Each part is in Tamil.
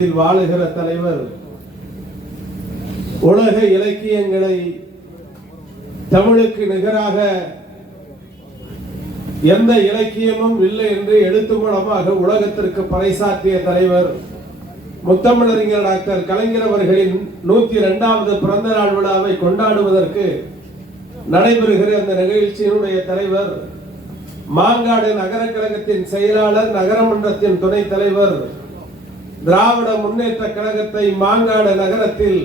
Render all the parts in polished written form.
வாழுகிற தலைவர் உலக இலக்கியங்களை தமிழுக்கு நிகராக எந்த இலக்கியமும் இல்லை என்று எழுத்து மூலமாக உலகத்திற்கு பறைசாற்றிய தலைவர் முத்தமிழறிஞர் டாக்டர் கலைஞர் அவர்களின் 102வது பிறந்த நாள் விழாவை கொண்டாடுவதற்கு நடைபெறுகிற அந்த நிகழ்ச்சியினுடைய தலைவர், மாங்காடு நகர கழகத்தின் செயலாளர், நகரமன்றத்தின் துணைத் தலைவர், திராவிட முன்னேற்ற கழகத்தை மாங்காடு நகரத்தில்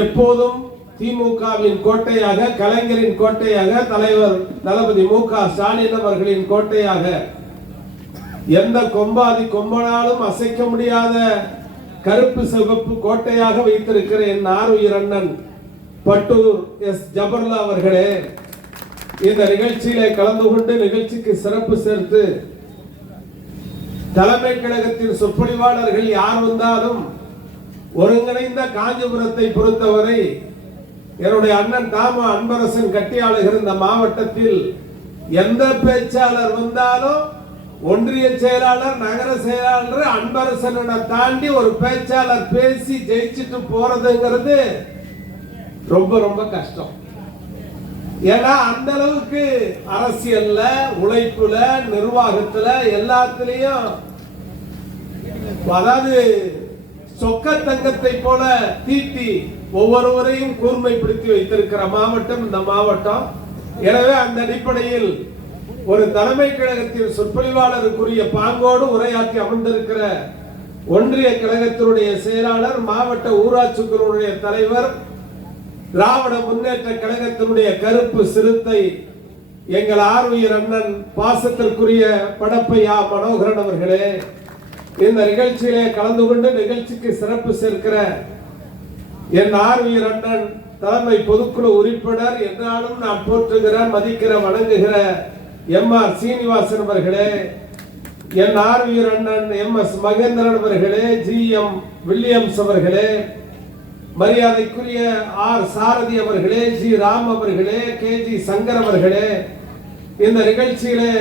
எப்போதும் திமுகவின் கோட்டையாக, கலைஞரின் கோட்டையாக, தலைவர் தளபதி மு.க. ஸ்டாலின் அவர்களின் கோட்டையாக, எந்த கொம்பாதி கொம்பனாலும் அசைக்க முடியாத கருப்பு சிவப்பு கோட்டையாக வைத்திருக்கிற என் ஆருயிர் அண்ணன் பட்டூர் எஸ். ஜபர்லா அவர்களே, இந்த நிகழ்ச்சியிலே கலந்து கொண்டு நிகழ்ச்சிக்கு சிறப்பு சேர்த்து தலைமை கழகத்தின் சொற்பொழிவாளர்கள் யார் வந்தாலும் ஒருங்கிணைந்த காஞ்சிபுரத்தை பொறுத்தவரை என்னுடைய அண்ணன் தாம அன்பரசன் கட்டியாளுகிற இந்த மாவட்டத்தில் எந்த பேச்சாளர் வந்தாலும் ஒன்றிய செயலாளர், நகர செயலாளர், அன்பரசனை தாண்டி ஒரு பேச்சாளர் பேசி ஜெயிச்சுட்டு போறதுங்கிறது ரொம்ப ரொம்ப கஷ்டம். ஏன்னா அந்த அளவுக்கு அரசியல்ல, உழைப்புல, நிர்வாகத்துல எல்லாத்திலையும் அதாவது சொக்க தங்கத்தை போல தீட்டி ஒவ்வொருவரையும் கூர்மைப்படுத்தி வைத்திருக்கிற மாவட்டம் இந்த மாவட்டம். எனவே அந்த அடிப்படையில் ஒரு தலைமை கழகத்தின் சொற்பொழிவாளருக்குரிய பாங்கோடு உரையாற்றி அமர்ந்திருக்கிற ஒன்றிய கழகத்தினுடைய செயலாளர், மாவட்ட ஊராட்சிக்குழுவுடைய தலைவர், திராவிட முன்னேற்ற கழகத்தினுடைய கருப்பு சிறுத்தை எங்கள் ஆருயிர் அண்ணன் பாசத்திற்குரிய படப்பையா மனோகரன் அவர்களே, இந்த நிகழ்ச்சியிலே கலந்து கொண்டு நிகழ்ச்சிக்கு சிறப்பு சேர்க்கிற என் ஆருயிர் அண்ணன் தலைமை பொதுக்குழு உறுப்பினர், என்றாலும் நான் போற்றுகிற, மதிக்கிற, வணங்குகிற எம்.ஆர். சீனிவாசன் அவர்களே, என் ஆருயிர் அண்ணன் எம்.எஸ். மகேந்திரன் அவர்களே, ஜி.எம். வில்லியம்ஸ் அவர்களே, மரியாதைக்குரிய ஆர். சாரதி அவர்களே, ஜி. ராம் அவர்களே, கே.ஜி. சங்கர் அவர்களே, இந்த நிகழ்ச்சியிலே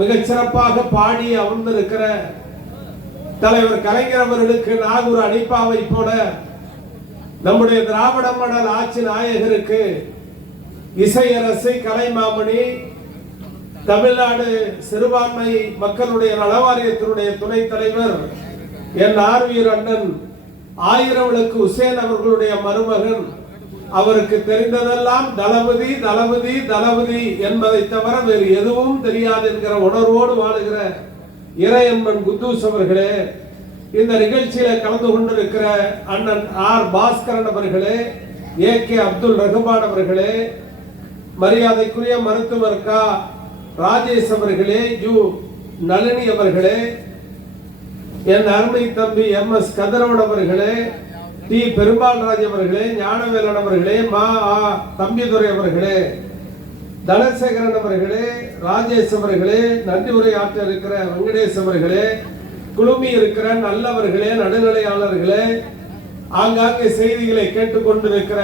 மிகச் சிறப்பாக பாடி அமர்ந்திருக்கிற தலைவர் கலைஞர் அவர்களுக்கு நாகூர் அணிப்பாவை போல நம்முடைய திராவிட மாடல் ஆட்சி நாயகருக்கு இசையரசு, கலைமாமணி, தமிழ்நாடு சிறுபான்மை மக்களுடைய நலவாரியத்தினுடைய துணைத் தலைவர் என் ஆருயிர் அண்ணன் ஆயிரவளுக்கு உசேன் அவர்களுடைய மருமகன், அவருக்கு தெரிந்ததெல்லாம் தளபதி தளபதி தளபதி என்பதை தவிர வேறு எதுவும் தெரியாது என்கிற உணர்வோடு வாழுகிற இறையன்பன் குத்தூஸ் அவர்களே, இந்த நிகழ்ச்சியில கலந்து கொண்டிருக்கிற அண்ணன் ஆர். பாஸ்கரன் அவர்களே, ஏ.கே. அப்துல் ரஹ்மான் அவர்களே, மரியாதைக்குரிய மருத்துவர் க. ராஜேஷ் அவர்களே, யு. நளினி அவர்களே, என் அருமை தம்பி எம்.எஸ். கதிரவன் அவர்களே, டி. பெருமாள்ராஜ் அவர்களே, ஞானவேலன் அவர்களே, மா. தம்பிதுரை அவர்களே, தனசேகரன் அவர்களே, ராஜேஷ் அவர்களே, நன்றி உரை ஆற்ற இருக்கிற வெங்கடேஷ் அவர்களே, குழுமி இருக்கிற நல்லவர்களே, நடுநிலையாளர்களே, ஆங்காங்கே செய்திகளை கேட்டுக்கொண்டிருக்கிற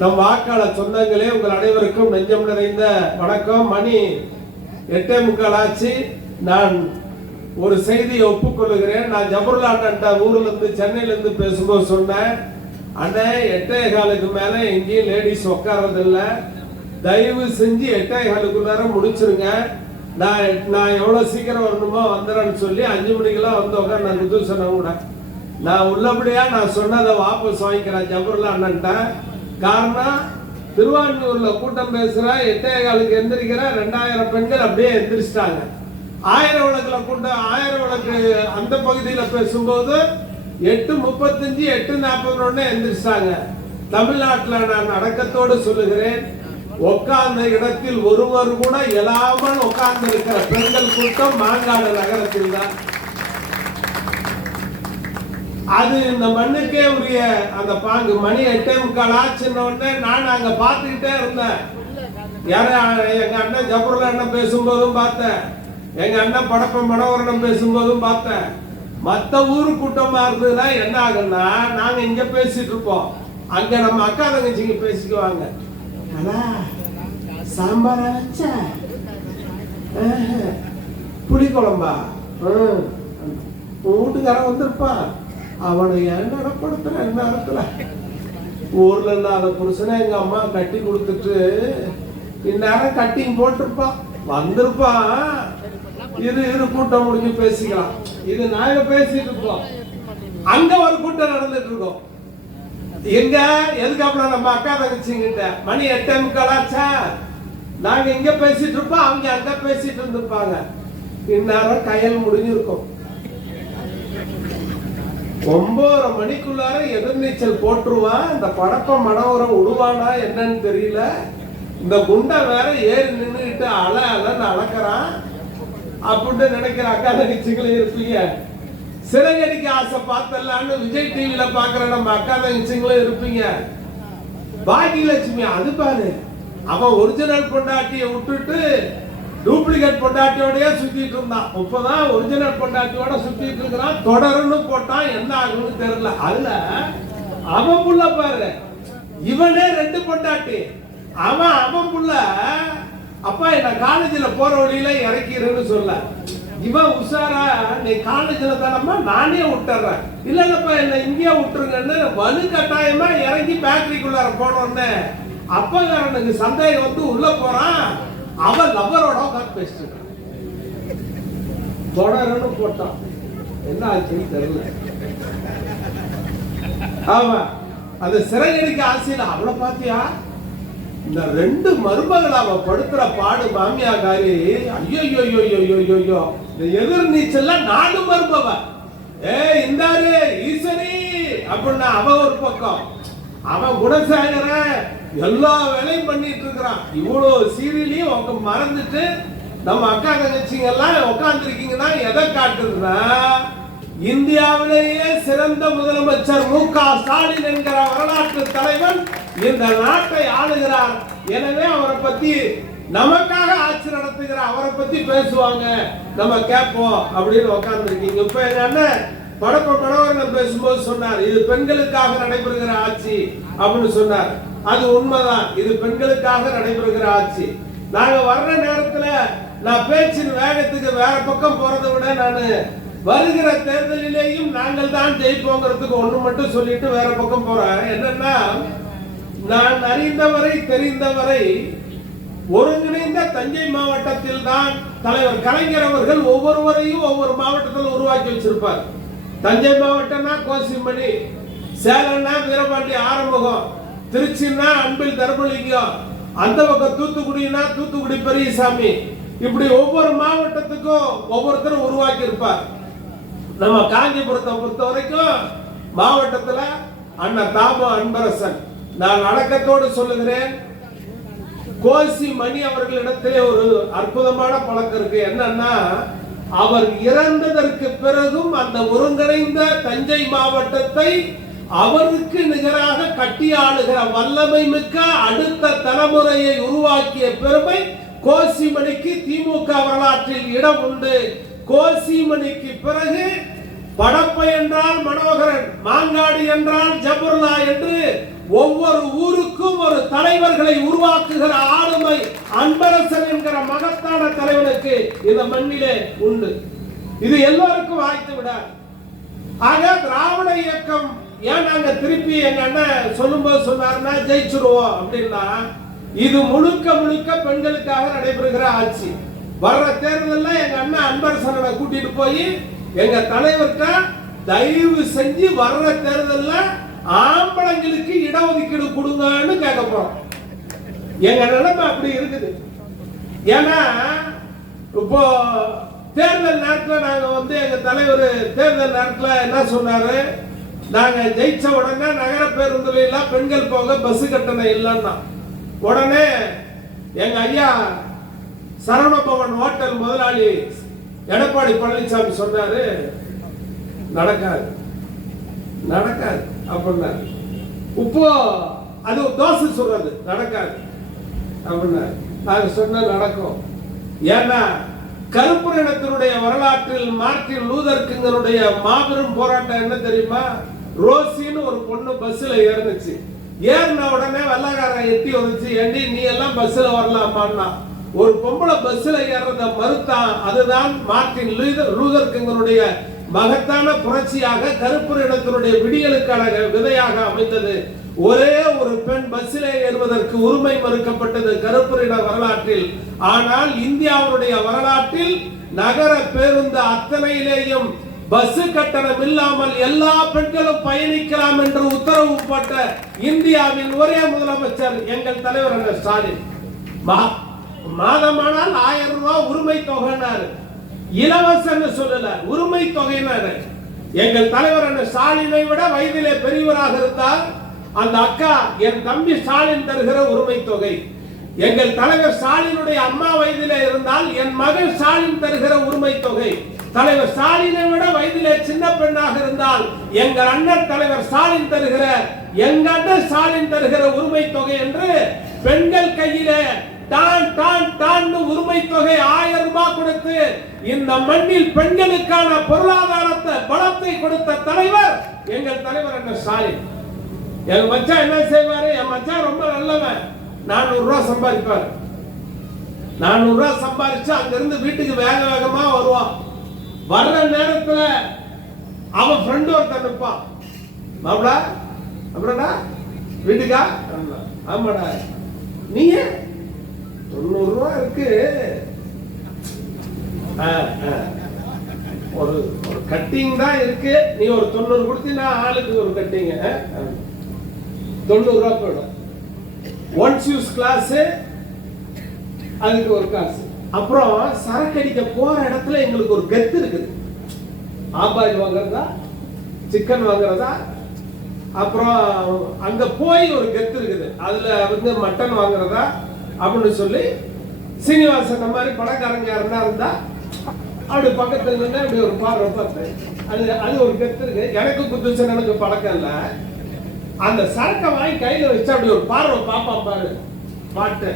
நம் வாக்காளர் சொந்தங்களே, உங்கள் அனைவருக்கும் நெஞ்சம் நிறைந்த வணக்கம். மணி 8:45 ஆச்சு. நான் ஒரு செய்தியை ஒப்புக்கொள்ளுகிறேன். நான் ஜபர்லா அண்ணன் ஊர்ல இருந்து, சென்னையில இருந்து பேசும்போது சொன்னேன், அண்ணே 8:15 மேல எங்கேயும் லேடிஸ் உட்கார்றது இல்ல, தயவு செஞ்சு 8:15 முடிச்சிருங்க, நான் எவ்வளவு சீக்கிரம் வரணுமோ வந்துடுறேன்னு சொல்லி 5 மணிக்கெல்லாம் வந்து உட்கார். நான் குது சொன்ன கூட நான் உள்ளபடியா நான் சொன்னதை வாபஸ் வாங்கிக்கிறேன் ஜபர்லா அண்ணன்ட்ட. காரணம், திருவான்மியூர்ல கூட்டம் பேசுற 8:15 எந்திரிக்கிற 2000 பெண்கள் அப்படியே எந்திரிச்சிட்டாங்க. 1000 விளக்குல கூட்டம், 1000 விளக்கு அந்த பகுதியில பேசும்போது 8:35 8:41 எந்திரிச்சாங்க. தமிழ்நாட்டில் நான் அடக்கத்தோடு சொல்லுகிறேன், உட்கார்ந்த இடத்தில் ஒருவர் கூட எழாமல் உட்கார்ந்து இருக்கிற பெண்கள் கூட்டம் மாங்காடு நகரத்தில் தான். அது இந்த மண்ணுக்கே உரிய அந்த பாங்கு. மணி 8:45 ஆச்சுன்னு நான் அங்க பார்த்துக்கிட்டே இருந்தேன். எங்க அண்ணன் ஜபர்லா அண்ணன் பேசும்போதும் பார்த்தேன், எங்க அண்ணன் படப்ப மனோகரன் பேசும்போதும் பார்த்தேன். மத்த ஊரு கூட்டமா இருந்ததுன்னா என்ன ஆகுன்னா, நாங்க இங்க பேசிட்டு இருப்போம், அங்க நம்ம அக்கா தங்கச்சிங்க பேசிக்குவாங்க, சாம்பார வச்ச புளி குழம்பா, வீட்டுக்காரன் வந்திருப்பான், அவனை ஏன் நடப்படுத்துற நேரத்துல ஊர்ல இல்லாத புருஷனை எங்க அம்மா கட்டி கொடுத்துட்டு இந்நேரம் கட்டிங் போட்டிருப்பான், வந்திருப்பான். இது கூட்டம் முடிஞ்சு பேசிக்கலாம். இது நாங்க பேசிட்டு இருக்கோம், அங்க ஒரு கூட்டம் நடந்துட்டு இருக்கோம். எங்க எதுக்காப்புல நம்ம அக்கா தங்கச்சிங்கிட்ட மணி 8:45 நாங்க இங்க பேசிட்டு இருப்போம், அவங்க அங்க பேசிட்டு இருந்திருப்பாங்க. இந்நேரம் கையல் முடிஞ்சிருக்கும். 9:30 மணிக்குள்ளார எதிர்நீச்சல் போட்டுருவான். இந்த படப்ப மனோரம் விடுவானா என்னன்னு தெரியல. இந்த குண்டை வேற ஏறி நின்றுட்டு அலன்னு அளக்கிறான் அப்படின்னு நினைக்கிற அக்கா தங்கச்சிகளே இருப்பீங்க. சிறகடிக்க ஆசை பார்த்தலான்னு விஜய் டிவியில பாக்குற நம்ம அக்கா தங்கச்சிங்களும் இருப்பீங்க. பாக்கியலட்சுமி அது பாரு, அவன் ஒரிஜினல் பொண்டாட்டியை விட்டுட்டு டூப்ளிகேட் பொண்டாட்டியோடய சுத்திட்டு இருந்தான். இப்பதான் ஒரிஜினல் பொண்டாட்டியோட சுத்திட்டு இருக்கிறான். தொடர்ந்து போட்டான், என்ன ஆகுன்னு தெரியல. அதுல அவன் புள்ள பாரு, இவனே 2 பொண்டாட்டி. அவன் புள்ள அப்பா என்ன காலேஜ்ல போற வழியில இறக்கிறேன்னு சொல்ல, இவன் உஷாரா நீ காலேஜ்ல தானம்மா நானே விட்டுறேன், இல்லப்பா என்ன இங்கேயே விட்டுருங்கன்னு வலு கட்டாயமா இறங்கி பேக்கரிக்குள்ளார போனோன்னு அப்பகாரனுக்கு சந்தேகம் வந்து உள்ள போறான். அவன் லவ்வரோட உட்காந்து பேசிட்டு இருக்கான். தொடர்ந்து போட்டான், என்ன ஆச்சுன்னு தெரியல. ஆமா, அந்த சிறகடிக்க ஆசையில அவளை பாத்தியா, இந்த 2 மருமகள் அவ படுத்துற பாடு மாமியாக்காரி. ஐயோ இந்த எதிர் நீச்சல்ல 4 மருமவ. இந்தாரு ஈஸ்வரி அப்படின்னா அவ ஒரு பக்கம், அவன் குணசாகர எல்லா வேலையும் பண்ணிட்டு இருக்கிறான். இவ்வளவு சீரியலையும் அவங்க மறந்துட்டு நம்ம அக்கா தங்கச்சிங்க எல்லாம் உட்கார்ந்து இருக்கீங்கன்னா எதை காட்டுதுன்னா, இந்தியாவிலேயே சிறந்த முதலமைச்சர் மு.க. ஸ்டாலின் என்கிற வரலாற்று தலைவன் இந்த நாட்டை ஆளுகிறார். எனவே அவரை பத்தி நமக்காக ஆட்சி நடத்துகிற அவரை பத்தி பேசுவாங்க, நம்ம கேட்போம் அப்படின்னு உட்கார்ந்து இருக்கீங்க. இப்ப எங்க அண்ணன் படவரன் பேசும்போது சொன்னார், இது பெண்களுக்காக நடைபெறுகிற ஆட்சி அப்படின்னு சொன்னார். அது உண்மைதான், இது பெண்களுக்காக நடைபெறுகிற ஆட்சி. நாங்க வர்ற நேரத்துல நான் பேச்சின் வேகத்துக்கு வேற பக்கம் போறதை விட நான் வருகிற தேர்தலிலேயும் நாங்கள் தான் ஜெயிப்போங்கிறதுக்கு ஒண்ணு மட்டும் சொல்லிட்டு வேற பக்கம் போறேன். என்னன்னா, நான் அறிந்தவரை தெரிந்தவரை ஒருங்கிணைந்த தஞ்சை மாவட்டத்தில் தான் தலைவர் கலைஞர் அவர்கள் ஒவ்வொருவரையும் ஒவ்வொரு மாவட்டத்தில் உருவாக்கி வச்சிருப்பார். தஞ்சை மாவட்டம்னா கோசிமணி, சேலம்னா வீரபாண்டி ஆறுமுகம், திருச்சின்னா அன்பில் தர்மலிங்கம், அந்த பக்கம் தூத்துக்குடினா தூத்துக்குடி பெரியசாமி, இப்படி ஒவ்வொரு மாவட்டத்துக்கும் ஒவ்வொருத்தரும் உருவாக்கி இருப்பார். நம்ம காஞ்சிபுரத்தை பொறுத்த வரைக்கும் மாவட்டத்துல அண்ணன் தாமோ அன்பரசன். நான் அடக்கத்தோடு சொல்லுகிறேன், கோசி மணி அவர்களிடத்திலே ஒரு அற்புதமான பழக்கம் இருக்கு. என்னன்னா, அவர் இறந்ததற்கு பிறகும் அந்த ஒருங்கிணைந்த தஞ்சை மாவட்டத்தை அவருக்கு நிகராக கட்டி ஆளுகிற வல்லமை மிக்க அடுத்த தலைமுறையை உருவாக்கிய பெருமை கோசிமணிக்கு திமுக வரலாற்றில் இடம் உண்டு. கோசிமணிக்கு பிறகு படப்பை என்றால் மனோகரன், மாங்காடு என்றால் ஜபர்லா என்று ஒவ்வொரு ஊருக்கும் ஒரு தலைவர்களை உருவாக்குகிற ஆளுமை அன்பரசன் என்கிற மகத்தான தலைவனுக்கு இந்த மண்ணிலே உண்டு. இது எல்லோருக்கும் வாய்த்து விட. ஆக திராவிட இயக்கம் ஏன் நாங்க திருப்பி எங்க அண்ணன் சொல்லும்போது சொன்னாருன்னா ஜெயிச்சிருவோம் அப்படின்னா, இது முழுக்க முழுக்க பெண்களுக்காக நடைபெறுகிற ஆட்சி. வர்ற தேர்தலில் எங்க அண்ணன் அன்பரசனை கூட்டிட்டு போய் எங்க தலைவர்கிட்ட தயவு செஞ்சு வர்ற தேர்தலில் ஆம்பளைங்களுக்கு இடஒதுக்கீடு கொடுங்கன்னு கேட்க போறோம். எங்க நிலைமை அப்படி இருக்குது. ஏன்னா இப்போ தேர்தல் நேரத்தில் நாங்க எங்க தலைவர் தேர்தல் நேரத்தில் என்ன சொன்னாரு, நாங்க ஜெயிச்ச உடனே நகர பேருந்துல எல்லாம் பெண்கள் போக பஸ் கட்டணம் இல்லைன்னா, உடனே எங்க ஐயா சரவணபவன் ஹோட்டல் முதலாளி எடப்பாடி பழனிசாமி சொன்னாரு, நடக்காது நடக்காது அப்படின்னாரு. இப்போ அது தோசை சொல்றது நடக்காது அப்படின்னாரு. நாங்க சொன்ன நடக்கும். ஏன்னா கருப்பு இனத்தினுடைய வரலாற்றில் மார்ட்டின் லூதர் கிங்கனுடைய மாபெரும் போராட்டம் என்ன தெரியுமா? ரோசின்னு ஒரு பொண்ணு பஸ்ல ஏறினுச்சு. ஏறின உடனே வெள்ளக்காரன் எட்டி வந்துச்சு, ஏண்டி நீ எல்லாம் பஸ்ல வரலாமான்னா, ஒரு பொம்பளை பஸ்ல ஏறத மறுத்தான். அதுதான் மார்ட்டின் லூதர் கிங்கனுடைய மகத்தான புரட்சியாக கருப்பு இனத்தினுடைய விடியலுக்கான விதையாக அமைந்தது. ஒரே ஒரு பெண் பஸ்ஸிலே ஏறுவதற்கு உரிமை மறுக்கப்பட்டது கருப்பு இன வரலாற்றில். ஆனால் இந்தியாவுடைய வரலாற்றில் நகர பேருந்து அத்தனையிலேயும் பஸ் கட்டணம் இல்லாமல் எல்லா பெண்களும் பயணிக்கலாம் என்று உத்தரவு போட்ட இந்தியாவின் ஒரே முதலமைச்சர் எங்கள் தலைவர் ஸ்டாலின். மாதமானால் 1000 ரூபாய் உரிமை தொகைனாரு. இலவசன்னு சொல்லல, உரிமை தொகைனாரு. எங்கள் தலைவர் ஸ்டாலினை விட வயதிலே பெரியவராக இருந்தால் அந்த அக்கா என் தம்பி ஸ்டாலின் தருகிற உரிமை தொகை. எங்கள் தலைவர் ஸ்டாலினுடைய அம்மா வயதிலே இருந்தால் என் மகன் ஸ்டாலின் தருகிற உரிமை தொகை. தலைவர் ஸ்டாலினை விட வயதிலே சின்ன பெண்ணாக இருந்தால் எங்கள் அண்ணன் தலைவர் ஸ்டாலின் தருகிற எங்க அண்ணன் ஸ்டாலின் தருகிற உரிமை தொகை என்று பெண்கள் கையிலே டான் டான் டான் உரிமை தொகை 1000 ரூபாய் கொடுத்து இந்த மண்ணில் பெண்களுக்கான பொருளாதாரத்தை பலத்தை கொடுத்த தலைவர் எங்கள் தலைவர் என்ன ஸ்டாலின். எங்க மச்சான் என்ன செய்வாரு? என் மச்சான் ரொம்ப நல்லவன். 400 ரூபாய் சம்பாதிப்பாரு. 400 ரூபாய் சம்பாதிச்சு அங்கிருந்து வீட்டுக்கு வேக வேகமா வருவான். வர்ற நேரத்துல அவன் ஃப்ரெண்ட் ஒருத்தன் நிற்பான். மாப்பிளா அப்புறம்டா வீட்டுக்கா? ஆமாடா. நீங்க 90 ரூபாய் இருக்கு, ஒரு கட்டிங் தான் இருக்கு, நீ ஒரு 90 கொடுத்தீங்கன்னா ஆளுக்கு ஒரு கட்டிங் 90 ரூபாய் போயிடும். ஒன்ஸ் யூஸ் கிளாஸ் அதுக்கு ஒரு காசு. அப்புறம் சரக்கு அடிக்க போற இடத்துல எங்களுக்கு ஒரு கெத்து இருக்குது. ஆபாயில் வாங்குறதா, சிக்கன் வாங்குறதா, அப்புறம் அங்க போய் ஒரு கெத்து இருக்குது. அதுல வந்து மட்டன் வாங்குறதா அப்படின்னு சொல்லி சீனிவாசன் மாதிரி பணக்காரங்க இருந்தா அப்படி பக்கத்துல இருந்தா இப்படி ஒரு பார்வை பார்த்து அது ஒரு கெத்து இருக்கு. எனக்கு குத்துச்சு, எனக்கு பழக்கம் இல்லை. அந்த சரக்கை வாங்கி கையில வச்சு அப்படி ஒரு பார்வை பாப்பா பாரு பாட்டு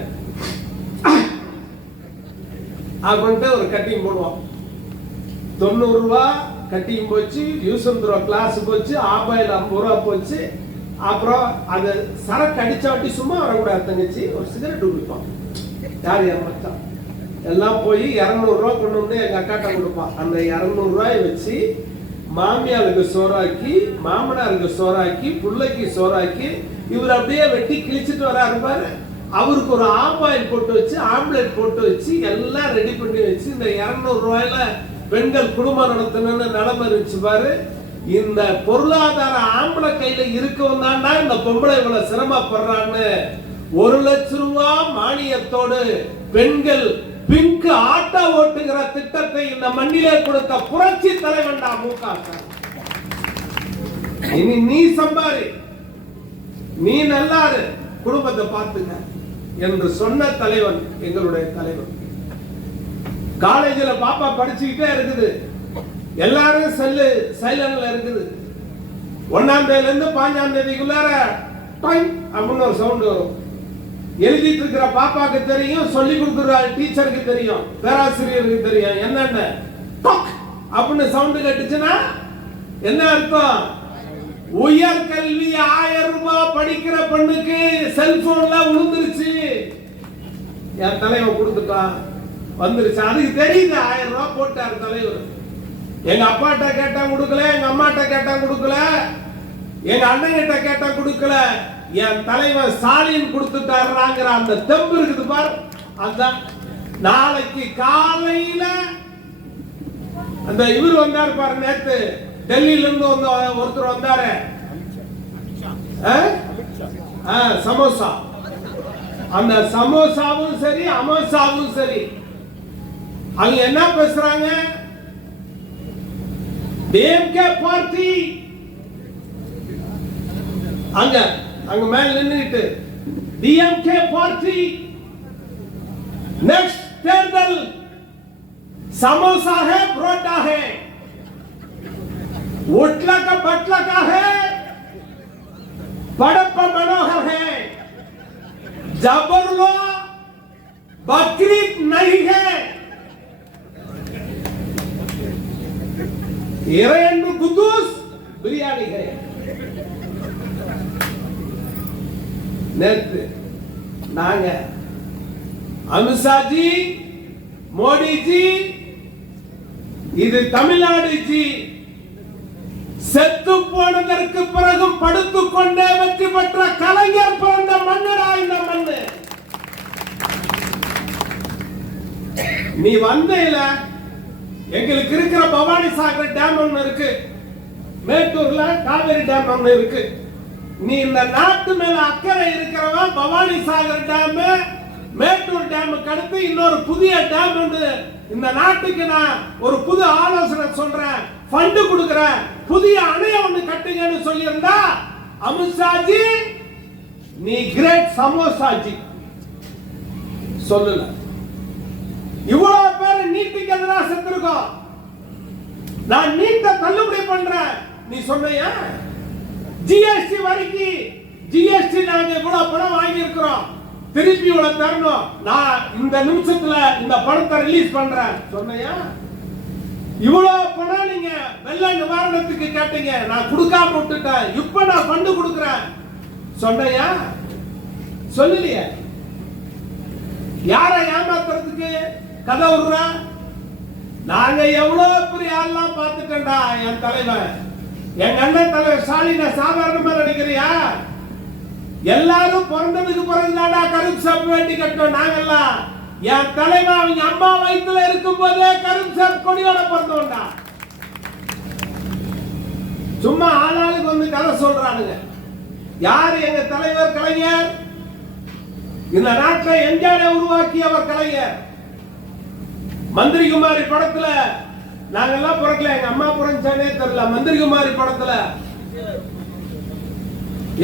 அப்படின்ட்டு ஒரு கட்டிங் போடுவோம். 90 ரூபாய் கட்டிங் போச்சு, யூசன் த்ரோ கிளாஸ் போச்சு, ஆபாயில் 50 ரூபாய் போச்சு. அப்புறம் அது சரக்கு அடிச்ச வாட்டி சும்மா வரக்கூடாது தங்கச்சி, ஒரு சிகரெட் குடிப்பான். யார் என் மச்சான் எல்லாம் போய் 200 ரூபாய் கொண்டு வந்து எங்க அக்காட்ட கொடுப்பான். அந்த 200 ரூபாய் வச்சு மாமியாருக்கு சோறாக்கி, மாமனாருக்கு சோறாக்கி, பிள்ளைக்கு சோறாக்கி, இவர் அப்படியே வெட்டி கிழிச்சிட்டு வராரு பாரு. அவருக்கு ஒரு ஆப்பாயில் போட்டு வச்சு, ஆம்லெட் போட்டு வச்சு எல்லாம் ரெடி பண்ணி வச்சு இந்த 200 ரூபாயில பெண்கள் குடும்பம் நடத்தணும்னு நிலைமை இருந்துச்சு பாரு. இந்த பொருளாதார ஆம்பளை கையில இருக்கவும் தாண்டா இந்த பொம்பளை இவ்வளவு சிரமப்படுறான்னு 1 லட்சம் ரூபாய் மானியத்தோடு பெண்கள் பிங்க் ஆட்டோ ஓட்டுகிற திட்டத்தை இந்த மண்ணிலே கொடுத்த புரட்சி தலைவன் மு.க. இனி நீ சம்பாரி, நீ நல்லாரு, குடும்பத்தை பார்த்துங்க என்று சொன்ன தலைவன் எங்களுடைய தலைவன். காலேஜில் பாப்பா படிச்சுக்கிட்டே இருக்குது, எல்லாரும் செல்லு சைலண்ட்ல இருக்குது. 1ஆம் தேதியில இருந்து 5ஆம் தேதிக்குள்ளார அப்படின்னு ஒரு சவுண்ட் வரும். எழுதிட்டு இருக்கிற பாப்பாக்கு தெரியும், சொல்லி கொடுக்குற டீச்சருக்கு தெரியும், பேராசிரியருக்கு தெரியும். என்னென்ன அப்படின்னு சவுண்ட் கேட்டுச்சுன்னா என்ன அர்த்தம்? உயர் கல்வி 1000 ரூபாய் படிக்கிற பெண்ணுக்கு செல்போன்ல விழுந்துருச்சு. என் தலைவன் கொடுத்துட்டான், வந்துருச்சு. அதுக்கு தெரியுது 1000 ரூபாய் போட்டாரு தலைவர். எங்க அப்பாட்ட கேட்டா கொடுக்கல, எங்க அம்மாட்ட கேட்டா கொடுக்கல, எங்க அண்ணன் கிட்ட கேட்டா கொடுக்கல, என் தலைவர் ஸ்டாலின் கொடுத்துட்டாருங்கிற அந்த தெம்பு இருக்குது பார். அதான் நாளைக்கு காலையில அந்த இவர் வந்தார் பாரு, நேத்து டெல்லியில இருந்து ஒருத்தர் வந்தாரு, சமோசா. அந்த சமோசாவும் சரி அமோசாவும் சரி, அவங்க என்ன பேசுறாங்க? டிஎம்கே பார்ட்டி அங்க அங்க மேல நின்னுட்டு டிஎம்கே பார்ட்டி नेक्स्ट தேர்தல் समोसा है परोठा है उठला का बटला का है बड़प्पा मनोहर है जबरलो बकरीद नहीं है இரண்டு குதூஸ் பிரியாணி है நேத்து நாங்க அமித்ஷா ஜி மோடி ஜி இது தமிழ்நாடு ஜி செத்து போனதற்கு பிறகும் படுத்துக் கொண்டே வெற்றி பெற்ற கலைஞர் பிறந்த மண்ணடா இந்த மண்ணு. நீ வந்தேல எங்களுக்கு இருக்கிற பவானி சாகர் டேம் ஒண்ணு இருக்கு, மேட்டூர்ல காவேரி டேம் ஒண்ணு இருக்கு. நீ இந்த நாட்டு மேல அக்கறை இருக்கிறவன் பவானி சாகர் டேம், மேட்டூர் டேமுக்கு அடுத்து இன்னொரு புதிய டேம் ஒன்று இந்த நாட்டுக்கு நான் ஒரு புது ஆலோசனை சொல்றேன், ஃபண்ட் கொடுக்கிறேன், புதிய அணைய ஒன்று கட்டுங்கன்னு சொல்லியிருந்தா அமித்ஷாஜி நீ கிரேட் சமோசாஜி சொல்லல. இவ்வளவு பேர் நீட்டுக்கு எதிராக செத்துருக்கோம். நான் நீட்டை தள்ளுபடி பண்றேன் நீ சொன்னையா? ஜிஎஸ்டி வரைக்கு ஜிஎஸ்டி நாங்க இவ்வளவு பணம் வாங்கி இருக்கிறோம், திருப்பி இவ்வளவு தரணும், நான் இந்த நிமிஷத்துல இந்த பணத்தை ரிலீஸ் பண்றேன் சொன்னையா? இவ்வளவு பணம் நீங்க வெள்ள நிவாரணத்துக்கு கேட்டீங்க, நான் கொடுக்காம விட்டுட்டேன், இப்ப நான் ஃபண்ட் கொடுக்கிறேன் சொன்னையா? சொல்லலையே. யாரை ஏமாத்துறதுக்கு கதை விடுற? நாங்க எவ்வளவு பெரிய ஆள்லாம் பார்த்துட்டா என் தலைவன், எங்க அண்ணன் தலைவர் ஸ்டாலினை சாதாரணமா நினைக்கிறியா? எல்லாரும் பிறந்ததுக்கு பிறகுதாடா கருப்பு சாப்பு வேட்டி கட்டணும். நாங்கெல்லாம் என் தலைவன் அவங்க அம்மா வயிற்றுல இருக்கும் போதே கருப்பு சாப்பு கொடியோட பிறந்தோம்டா. சும்மா ஆளாளுக்கு வந்து கதை சொல்றானுங்க. யாரு எங்க தலைவர்? கலைஞர். இந்த நாட்டை எம்ஜிஆரை உருவாக்கியவர் கலைஞர். மந்திரி குமாரி படத்துல நாங்கெல்லாம் பிறக்கல, எங்க அம்மா பிறந்தானே தெரியல. மந்திரி குமாரி படத்துல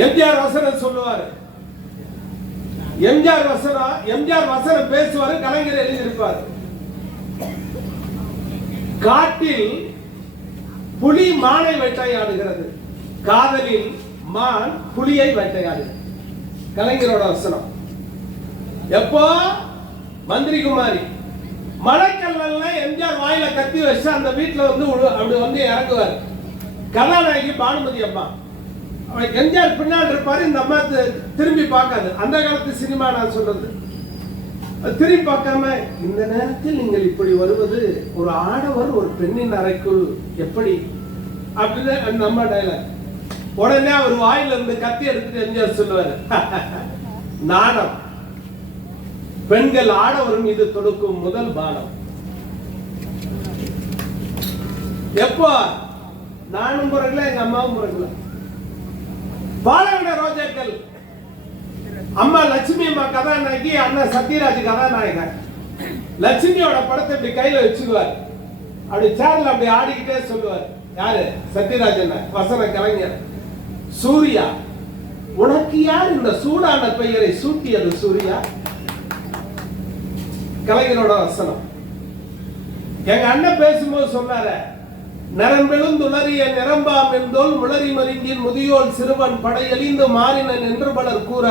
எம்ஜிஆர் வசனம் சொல்லுவாரு, எம்ஜிஆர் வசனம் பேசுவாரு, கலைஞர் எழுதியிருப்பார். காட்டில் புலி மானை வேட்டையாடுகிறது, காதலில் மான் புலியை வேட்டையாடுகிறது. கலைஞரோட வசனம். எப்போ? மந்திரி குமாரி. மழைக்கல்ல எம்ஜிஆர் வாயில கத்தி வச்சு அந்த வீட்டுல வந்து அப்படி வந்து இறங்குவார். கதாநாயகி பானுமதி அம்மா, எம்ஜிஆர் பின்னாடி இருப்பாரு, இந்த அம்மா திரும்பி பார்க்காது. அந்த காலத்து சினிமா நான் சொல்றது. திரும்பி பார்க்காம, இந்த நேரத்தில் நீங்கள் இப்படி வருவது ஒரு ஆடவர் ஒரு பெண்ணின் அறைக்குள் எப்படி அப்படின்னு அந்த அம்மா டயலாக். உடனே அவர் வாயில இருந்து கத்தி எடுத்துட்டு எம்ஜிஆர் சொல்லுவாரு, நாணம் பெண்கள் ஆடவர் மீது தொடுக்கும் முதல் பானம். எப்போ? நானும் பிறகுல, எங்க அம்மாவும் பிறகுல. பாலகட ரோஜாக்கள் அம்மா லட்சுமி அம்மா கதாநாயகி, அண்ணன் சத்யராஜ் கதாநாயகன். லட்சுமியோட படத்தை இப்படி கையில வச்சுக்குவார், அப்படி சேர்ல அப்படி ஆடிக்கிட்டே சொல்லுவார். யாரு? சத்யராஜ் அண்ணன். வசன கலைஞர். சூர்யா, உனக்கு யார் இந்த சூடான பெயரை சூட்டியது சூர்யா? கலைஞரோட வசனம். எங்க அண்ணன் பேசும்போது சொன்னார, நரம்பெழும் துளறிய நிரம்பாம் என்றோல் முளரி மருங்கின் முதியோல் சிறுவன் படையெளிந்து மாறினன் என்று பலர் கூற,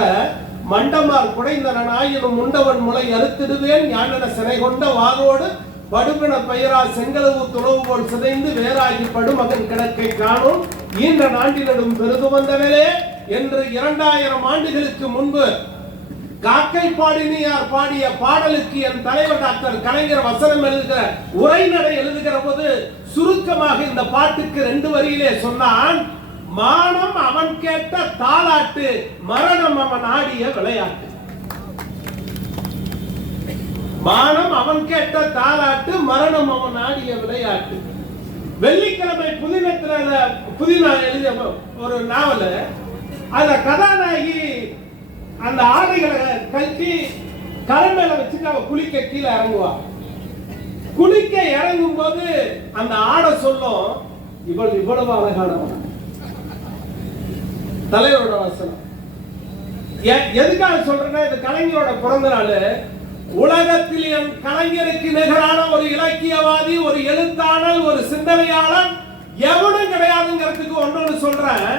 மண்டமார் குடைந்தனன் ஆயினும் உண்டவன் முளை அறுத்திடுவேன் ஞானன சினை கொண்ட வாரோடு படுபின பெயரா செங்கலவு துணவு போல் சிதைந்து வேறாகி படுமகன் கிடக்கை காணும் ஈன்ற நாட்டினடும் பெருது வந்தவரே என்று 2000 ஆண்டுகளுக்கு முன்பு காக்கை பாடினியார் பாடிய பாடலுக்கு என் தலைவர் டாக்டர் கலைஞர் வசனம் எழுதுகிற உரைநடை எழுதுகிற போது சுருக்கமாக இந்த பாட்டுக்கு 2 வரியிலே சொன்னான், மானம் அவன் கேட்ட தாலாட்டு, மரணம் அவன் ஆடிய விளையாட்டு. மானம் அவன் கேட்ட தாலாட்டு, மரணம் அவன் ஆடிய விளையாட்டு. வெள்ளிக்கிழமை புதினா எழுதிய ஒரு நாவல். அந்த கதாநாயகி அந்த ஆடைகளை கழட்டி கரை மேல வச்சுட்டு அவ குளிக்க கீழே இறங்குவா. குளிக்க இறங்கும் போது அந்த ஆடை சொல்லும், இவள் இவ்வளவு அழகானவன். தலைவரோட வசனம். எதுக்காக சொல்றேன்னா, இது கலைஞரோட பிறந்த நாள். உலகத்தில் என் கலைஞருக்கு நிகரான ஒரு இலக்கியவாதி, ஒரு எழுத்தாளர், ஒரு சிந்தனையாளர் எவனும் கிடையாதுங்கிறதுக்கு ஒன்னொன்னு சொல்றேன்.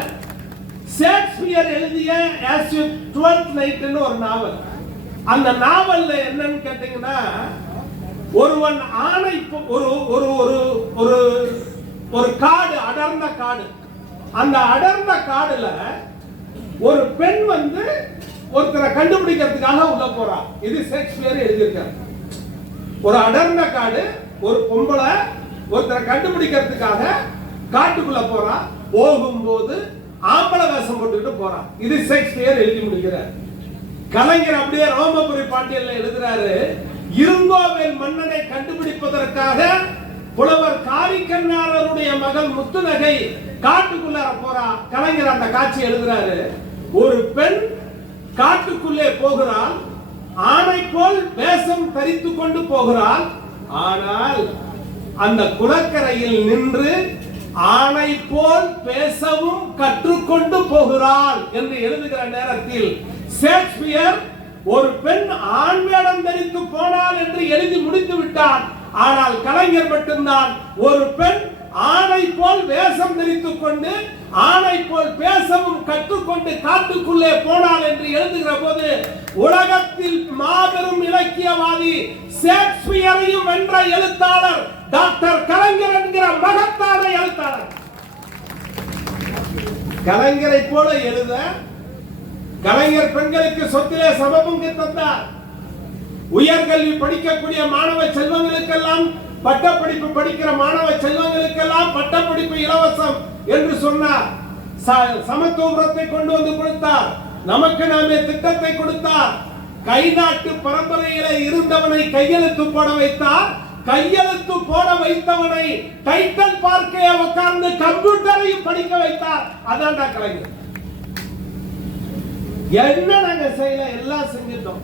ஷேக்ஸ்பியர் எழுதிய As You 12th Night ஒரு நாவல். அந்த நாவல்ல என்னன்னு கேட்டீங்கன்னா, ஒருவன் ஆணை ஒரு ஒரு ஒரு ஒரு காடு, அடர்ந்த காடு. அந்த அடர்ந்த காடுல ஒரு பெண் வந்து ஒருத்தரை கண்டுபிடிக்கிறதுக்காக உள்ள போறா. இது ஷேக்ஸ்பியர் எழுதியிருக்காரு. ஒரு அடர்ந்த காடு, ஒரு பொம்பளை ஒருத்தரை கண்டுபிடிக்கிறதுக்காக காட்டுக்குள்ள போறா. போகும்போது ஆம்பளை வேஷம் போட்டுக்கிட்டு போறான். இது ஷேக்ஸ்பியர் எழுதி முடிக்கிறார். கலைஞர் அப்படியே ரோமபுரி பாண்டியல்ல எழுதுறாரு, இருங்கோவேல் மன்னனை கண்டுபிடிப்பதற்காக புலவர் காரிக்கண்ணாளருடைய மகள் முத்துநகை காட்டுக்குள்ளார போறா. கலைஞர் அந்த காட்சி எழுதுறாரு. ஒரு பெண் காட்டுக்குள்ளே போகிறாள், ஆணை போல் வேஷம் தரித்து கொண்டு போகிறாள். ஆனால் அந்த குளக்கரையில் நின்று ஆணை போல் பேசவும் கற்றுக்கொண்டு போகிறாள் என்று எழுதுகிற நேரத்தில் ஷேக்ஸ்பியர் ஒரு பெண் ஆண் வேடம் தரித்து போனாள் என்று எழுதி முடித்து விட்டார். ஆனால் கலைஞர் மட்டும்தான் ஒரு பெண் ஆணை போல் வேஷம் தரித்துக் கொண்டு ஆணை போல் பேசவும் கற்றுக்கொண்டு காட்டுக்குள்ளே போனாள் என்று எழுதுகிற போது உலகத்தில் மாபெரும் இலக்கியவாதி ஷேக்ஸ்பியரையும் வென்ற எழுத்தாளர் டாக்டர் கலைஞர் என்கிற மகத்தான எழுத்தாளர். கலைஞரை போல எழுத கலைஞர் பெண்களுக்கு சொத்திலே சமபங்கு தந்தார். உயர்கல்வி படிக்கக்கூடிய மாணவ செல்வங்களுக்கெல்லாம் பட்டப்படிப்பு படிக்கிற மாணவ செல்வங்களுக்கெல்லாம் பட்டப்படிப்பு இலவசம் என்று சொன்னார். சமத்துவத்தை கொண்டு வந்து கொடுத்தார். நமக்கு நாமே திட்டத்தை கொடுத்தார். கை நாட்டு பரம்பரையில இருந்தவனை கையெழுத்து போட வைத்தார். கையெழுத்து போட வைத்தவனை டைட்டில் பார்க்க உட்கார்ந்து கம்ப்யூட்டரையும் படிக்க வைத்தார். அதான்டா கலைஞர். என்ன நாங்க செய்யல, எல்லாம் செஞ்சிட்டோம்.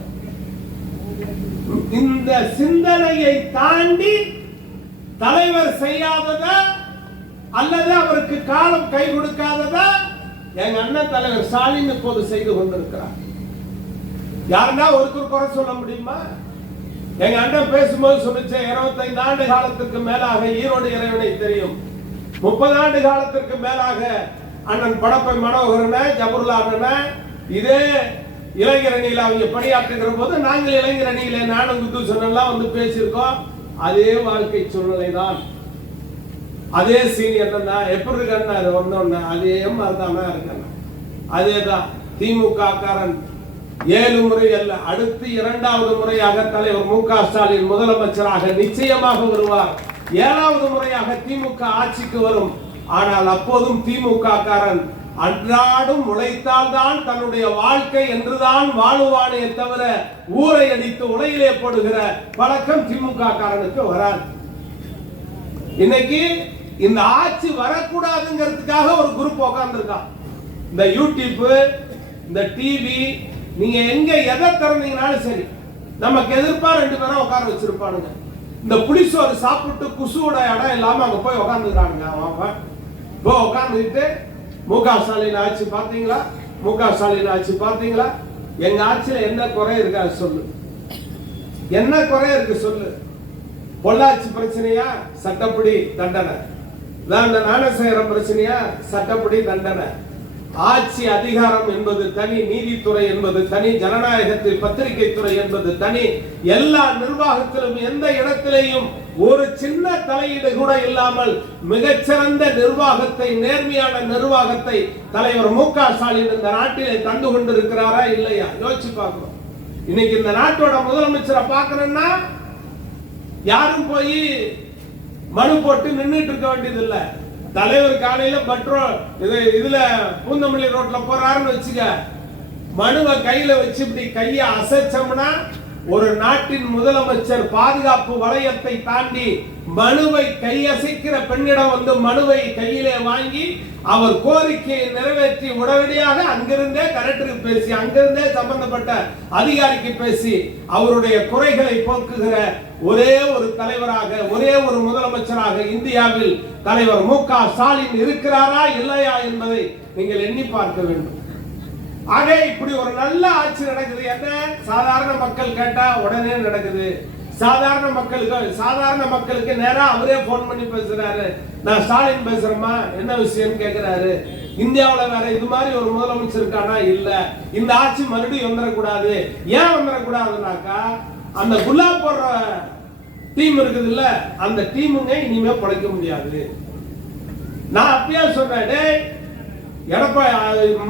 இந்த சிந்தனையை தாண்டி தலைவர் செய்யாதத அல்லது அவருக்கு காலம் கை கொடுக்காததா எங்க அண்ணன் தலைவர் ஸ்டாலின் இப்போது செய்து கொண்டிருக்கிறார். யாருன்னா ஒருத்தர் குறை சொல்ல முடியுமா? எங்க அண்ணன் பேசும்போது சொல்லிச்ச 25 ஆண்டு காலத்திற்கு மேலாக ஈரோடு இறைவனை தெரியும். 30 ஆண்டு காலத்திற்கு மேலாக அண்ணன் படப்பை மனோகரன ஜபுர்லான இதே இளைஞர் அணியில அவங்க பணியாற்றுகிற போது நாங்கள் இளைஞர் அணியில நானும் குத்துசன் எல்லாம் வந்து பேசியிருக்கோம். அதே வாழ்க்கை சூழ்நிலை தான், அதே சீனியர் தான். எப்படி இருக்காரு ஒன்னு அதே மாதிரிதான் இருக்காங்க. அதேதான் திமுக காரன் 7 முறை அல்ல, அடுத்து 2வது முறையாக தலைவர் மு.க. ஸ்டாலின் முதலமைச்சராக நிச்சயமாக வருவார். 7வது முறையாக திமுக ஆட்சிக்கு வரும். ஆனால் அப்போதும் திமுக காரன் அன்றாடும் உழைத்தால் தான் தன்னுடைய வாழ்க்கை என்றுதான் வாழுவானே தவிர ஊரை அடித்து உலகிலே போடுகிற பழக்கம் திமுக காரனுக்கு வராது. இன்னைக்கு இந்த ஆட்சி வரக்கூடாதுங்கிறதுக்காக ஒரு குரூப் உட்கார்ந்துருக்கான். இந்த யூடியூப், இந்த டிவி, நீங்க எங்க எதை திறந்தீங்கனாலும் சரி நமக்கு எதிர்ப்பா 2 பேரும் உட்கார வச்சிருப்பானுங்க. இந்த புளிசோறு சாப்பிட்டு குசுவோட இடம் இல்லாம அங்க போய் உட்காந்துக்கிறானுங்க. அவன் இப்போ உட்காந்துக்கிட்டு மு.க. ஸ்டாலின் ஆட்சி பாத்தீங்களா, மு.க. ஸ்டாலின் ஆட்சி பாத்தீங்களா, எங்க ஆட்சியில என்ன குறை இருக்கா சொல்லு, என்ன குறை இருக்கு சொல்லு. பொள்ளாச்சி பிரச்சனையா, சட்டப்படி தண்டனை. ஞானசேகரம் பிரச்சனையா, சட்டப்படி தண்டனை. ஆட்சி அதிகாரம் என்பது தனி, நீதித்துறை என்பது தனி, ஜனநாயகத்தில் பத்திரிகை துறை என்பது தனி. எல்லா நிர்வாகத்திலும் எந்த இடத்திலேயும் ஒரு சின்ன தலையீடு கூட இல்லாமல் மிகச்சிறந்த நிர்வாகத்தை, நேர்மையான நிர்வாகத்தை தலைவர் மு.க. ஸ்டாலின் இந்த நாட்டிலே தந்து கொண்டிருக்கிறாரா இல்லையா யோசிச்சு பார்க்கணும். இன்னைக்கு இந்த நாட்டோட முதலமைச்சரை பார்க்கணும்னா யாரும் போய் மனு போட்டு நின்றுட்டு இருக்க வேண்டியது இல்ல. தலைவர் காலையில பெட்ரோல் இதுல பூந்தமல்லி ரோட்ல போறாருன்னு வச்சுக்க, மனுவை கையில வச்சு இப்படி கைய அசைச்சோம்னா ஒரு நாட்டின் முதலமைச்சர் பாதுகாப்பு வளையத்தை தாண்டி மனுவை கையசைக்கிற பெண்ணிடம் வந்து மனுவை கையிலே வாங்கி அவர் கோரிக்கையை நிறைவேற்றி உடனடியாக அங்கிருந்தே கலெக்டருக்கு பேசி, அங்கிருந்தே சம்பந்தப்பட்ட அதிகாரிக்கு பேசி அவருடைய குறைகளை போக்குகிற ஒரே ஒரு தலைவராக, ஒரே ஒரு முதலமைச்சராக இந்தியாவில் தலைவர் மு.க. ஸ்டாலின் இருக்கிறாரா இல்லையா என்பதை நீங்கள் எண்ணி பார்க்க வேண்டும். ஆக இப்படி ஒரு நல்ல ஆட்சி நடக்குது. என்ன சாதாரண மக்கள் கேட்டா உடனே நடக்குது. சாதாரண மக்களுக்கு நேரா அவரே போன் பண்ணி பேசுறாரு. நான் ஸ்டாலின் பேசுறேமா, என்ன விஷயம் கேட்கிறாரு. இந்தியாவுல வேற இது மாதிரி ஒரு முதலமைச்சர் இருக்கானா? இல்ல. இந்த ஆட்சி மறுபடியும் வந்துடக்கூடாது. ஏன் வந்துடக்கூடாதுனாக்கா அந்த குல்லா போடுற டீம் இருக்குது இல்ல, அந்த டீமுங்க இனிமே படைக்க முடியாது. நான் அப்பயே சொன்னேன்,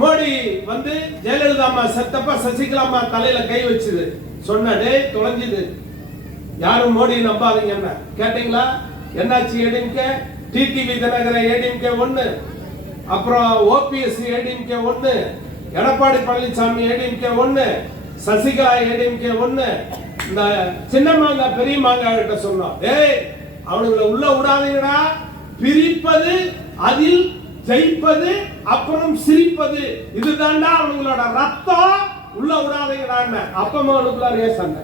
மோடி வந்து ஜெயலலிதா அம்மா செத்தப்ப சசிகலா தலையில கை வச்சுது சொன்னே தொலைஞ்சுது. யாரும் மோடி நம்பாதீங்க. என்ன கேட்டீங்களா? என்னாச்சு? ஏடிஎம்கே டிடிவி தினகரன் ஏடிஎம்கே 1, அப்புறம் ஓபிஎஸ் ஏடிஎம்கே 1, எடப்பாடி பழனிசாமி ஏடிஎம்கே 1, சசிகலா ஏடிஎம்கே 1. இந்த சின்ன மாங்காய் பெரிய மாங்காய் கிட்ட சொன்னோம், ஏய் அவனுங்களை உள்ள விடாதீங்கடா, பிரிப்பது, அதில் ஜெயிப்பது, அப்புறம் சிரிப்பது, இதுதான்டா அவங்களோட ரத்தம், உள்ள விடாதீங்கடா. அப்பமனுக்குள்ளாரே சண்டை.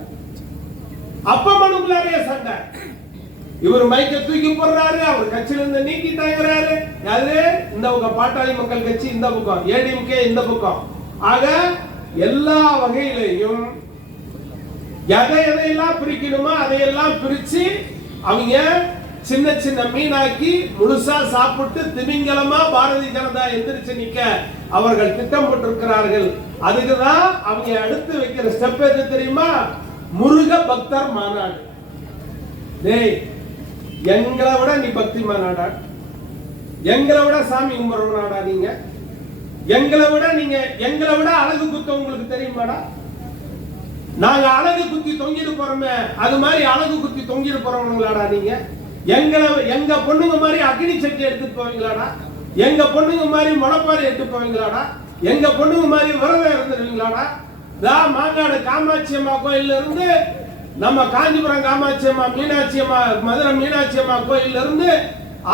இவர் மைக்க தூக்கி போடுறாரு, அவர் கட்சியில இருந்து நீக்கிட்டாங்கிறாரு. யாரு? இந்த பக்கம் பாட்டாளி மக்கள் கட்சி இந்த பக்கம், ஏடிஎம்கே இந்த பக்கம். ஆக எல்லா வகையிலையும் எதையெல்லாம் பிரிக்கணுமோ அதையெல்லாம் பிரிச்சு அவங்க சின்ன சின்ன மீனாக்கி முழுசா சாப்பிட்டு திமிங்கலமா பாரதிய ஜனதா எந்திரிச்சு நிக்க அவர்கள் திட்டம் போட்டிருக்கிறார்கள். அதுக்குதான் அவங்க அடுத்து வைக்கிற ஸ்டெப் எது தெரியுமா? முருக பக்தர் மாநாடு. டேய், எங்களை விட நீ பக்தி மாநாடா? எங்களை விட சாமி கும்பிடுறவனாடா நீங்க? எங்களை விட அழகு குத்த உங்களுக்கு தெரியுமாடா? நாங்க அழகு குத்தி தொங்கிட்டு போறோமே, அது மாதிரி அழகு குத்தி தொங்கிட்டு போறவங்களாடா நீங்க? எங்க பொண்ணுங்க மாதிரி அக்னி சட்டி எடுத்துட்டு போவீங்களாடா? எங்க பொண்ணுங்க மாதிரி முளப்பாரி எடுத்து போவீங்களாடா? எங்க பொண்ணுங்க மாதிரி விரதம் இருந்துருவீங்களாடா? மாங்காடு காமாட்சி அம்மா கோயில்ல இருந்து, நம்ம காஞ்சிபுரம் காமாட்சி அம்மா, மீனாட்சி அம்மா, மதுரை மீனாட்சி அம்மா கோயில்ல இருந்து,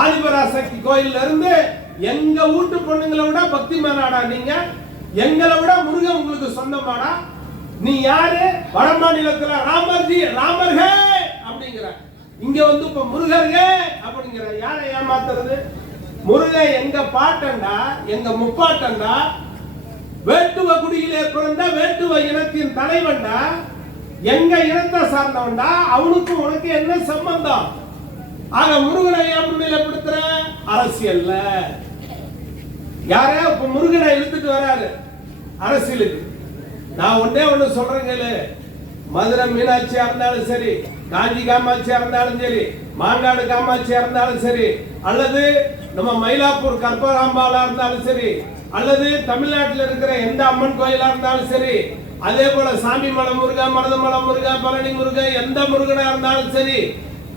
ஆதிபராசக்தி கோயில்ல இருந்து, எங்க வீட்டு பொண்ணுங்களை விட பக்தி மாநாடா நீங்க? எங்களை விட முருகன் உங்களுக்கு சொந்தமாடா? நீ யாரு? வட மாநிலத்துல ராமர்கே அப்படிங்கிற, இங்க வந்து இப்ப முருகர்கே அப்படிங்கிற. யாரை ஏமாத்துறது? முருகன் எங்க பாட்டண்டா, எங்க முப்பாட்டண்டா, வேட்டுவ குடியிலே பிறந்த வேட்டுவ இனத்தின் தலைவன்டா, எங்க இனத்தை சார்ந்தவன்டா. அவனுக்கு உனக்கு என்ன சம்பந்தம்? ஆக முருகனை ஏன் முன்னிலைப்படுத்துற? அரசியல்ல யாரே இப்ப முருகனை இழுத்துட்டு வராரு அரசியலுக்கு. நான் ஒண்ணு சொல்றேங்க, மதுரை மீனாட்சியா இருந்தாலும் சரி, காஞ்சி காமாட்சியா இருந்தாலும் சரி, மாங்காடு காமாட்சியா இருந்தாலும் சரி, அல்லது நம்ம மயிலாப்பூர் கற்பகாம்பாலா இருந்தாலும் சரி, அல்லது தமிழ்நாட்டில் இருக்கிற எந்த அம்மன் கோயிலா இருந்தாலும் சரி, அதே போல சாமி மலை முருகா, மருதமலை முருகா, பழனி முருகா, எந்த முருகனா இருந்தாலும் சரி,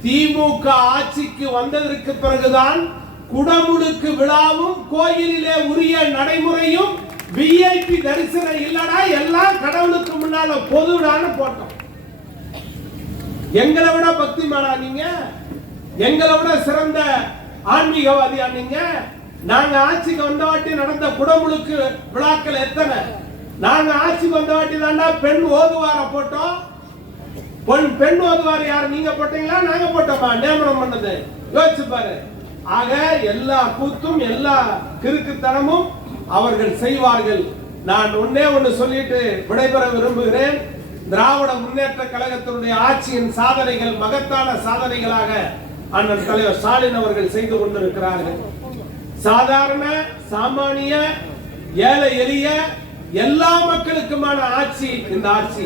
திமுக ஆட்சிக்கு வந்ததற்கு பிறகுதான் குடமுழுக்கு விழாவும் கோயிலிலே உரிய நடைமுறையும் விஐபி தரிசனம் இல்லடா, எல்லாம் கடவுளுக்கு முன்னால பொதுடான போட்டோம். எங்களை விட பக்திமானா நீங்க? எங்களை விட சிறந்த ஆன்மீகவாதியா நீங்க? நாங்க ஆட்சிக்கு வந்த வாட்டி நடந்த குடமுழுக்கு விழாக்கள் எத்தனை? நாங்க ஆட்சிக்கு வந்த வாட்டி தாண்டா பெண் ஓதுவார போட்டோம். பெண் ஓதுவார் யார்? நீங்க போட்டீங்களா நாங்க போட்டோமா? நியமனம் பண்ணது யோசிச்சு பாரு. ஆக எல்லா கூத்தும் எல்லா கிறுக்குத்தனமும் அவர்கள் செய்வார்கள். நான் ஒண்ணு சொல்லிட்டு விடைபெற விரும்புகிறேன். திராவிட முன்னேற்ற கழகத்தினுடைய ஆட்சியின் சாதனைகள் மகத்தான சாதனைகளாக அண்ணன் தலைவர் ஸ்டாலின் அவர்கள் செய்து கொண்டிருக்கிறார்கள். சாதாரண சாமானிய ஏழை எளிய எல்லா மக்களுக்குமான ஆட்சி இந்த ஆட்சி,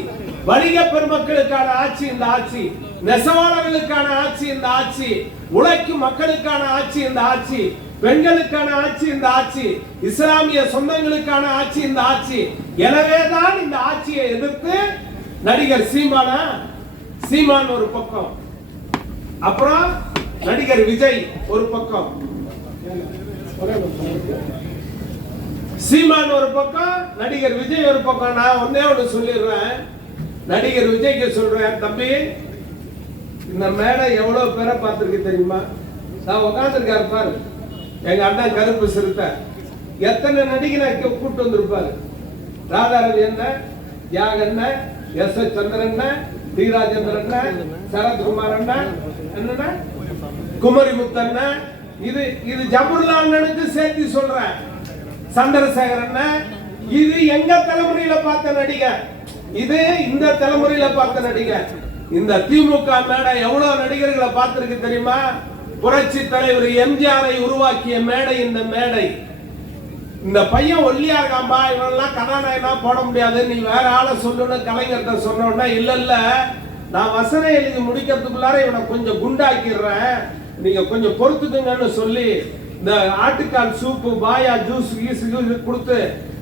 வணிக பெருமக்களுக்கான ஆட்சி இந்த ஆட்சி, நெசவாளர்களுக்கான ஆட்சி இந்த ஆட்சி, உழைக்கும் மக்களுக்கான ஆட்சி இந்த ஆட்சி, பெண்களுக்கான ஆட்சி இந்த ஆட்சி, இஸ்லாமிய சொந்தங்களுக்கான ஆட்சி இந்த ஆட்சி. எனவேதான் இந்த ஆட்சியை எதிர்த்து நடிகர் சீமான் ஒரு பக்கம், அப்புறம் நடிகர் விஜய் ஒரு பக்கம், சீமான் ஒரு பக்கம், நடிகர் விஜய் ஒரு பக்கம். நான் ஒண்ணு சொல்லிடுறேன், நடிகர் விஜய்க்கு சொல்றேன், தம்பி இந்த மேடை எவ்வளவு பேரை பார்த்திருக்கு தெரியுமா? நான் உட்காந்துருக்காரு பாரு, எங்க அண்ணன் கருப்பு சிறுத்தை எத்தனை நடிகரை கூப்பிட்டு வந்திருப்பாரு. ராதாரவி என்ன, தியாக என்ன, எஸ் எஸ் சந்திரன், டி ராஜேந்திரன், சரத்குமார் என்ன, குமரி முத்தன், இது ஜபுர்லால் அண்ணனுக்கு சேர்த்து சொல்றேன், சந்திரசேகரன். இது எங்க தலைமுறையில பார்த்த நடிகர், இது இந்த தலைமுறையில பார்த்த நடிகர். இந்த திமுக மேடை எவ்வளவு நடிகர்களை பார்த்திருக்கு தெரியுமா? புரட்சி தலைவர் எம்ஜிஆரை உருவாக்கிய மேடை இந்த மேடை. இந்த பையன் ஒல்லியா இருக்காம்பா, இவனெல்லாம் கதாநாயகனா போட முடியாது, நீ வேற ஆளை சொல்லணும்னு கலைஞர்கிட்ட சொன்னோன்னா, இல்ல நான் வசனம் எழுதி முடிக்கிறதுக்குள்ளார இவனை கொஞ்சம் குண்டாக்கிடுறேன், நீங்க கொஞ்சம் பொறுத்துக்குங்கன்னு சொல்லி இந்த ஆட்டுக்கால் சூப்பு, பாயா ஜூஸ் கொடுத்து